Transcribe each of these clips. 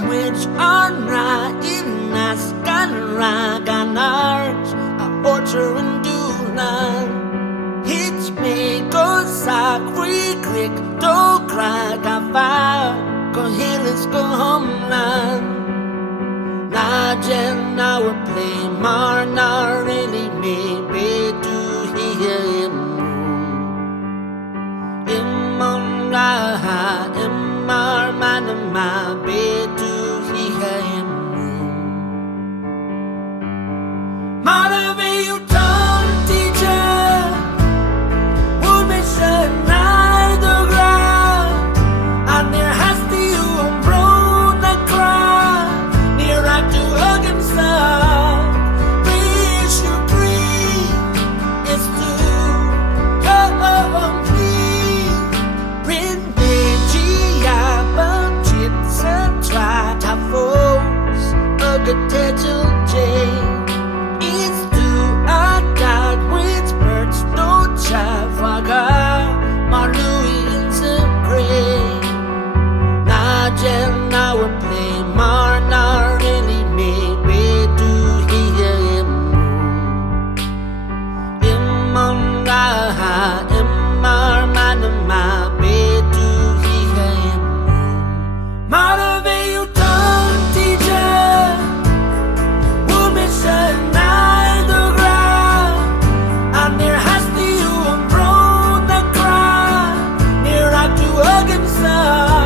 which are not in us kan raganarch a order and do none hitch me go sak free click do crack a fire go healers go homeland na gen now play mar na really me be do hear him imon raha imar man ma be do hear him Mother you don't teacher would be shut the ground and there has to you brown the crowd near up to hug himself wish you breathe it's to complete rin gia but it's a try to force a good digital jane Now we play mar na really me be do hear him imon raha imar man ma be do hear him mother you don't teacher would be shut the ground and there has to you brown the crowd near up to hug himself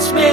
It's me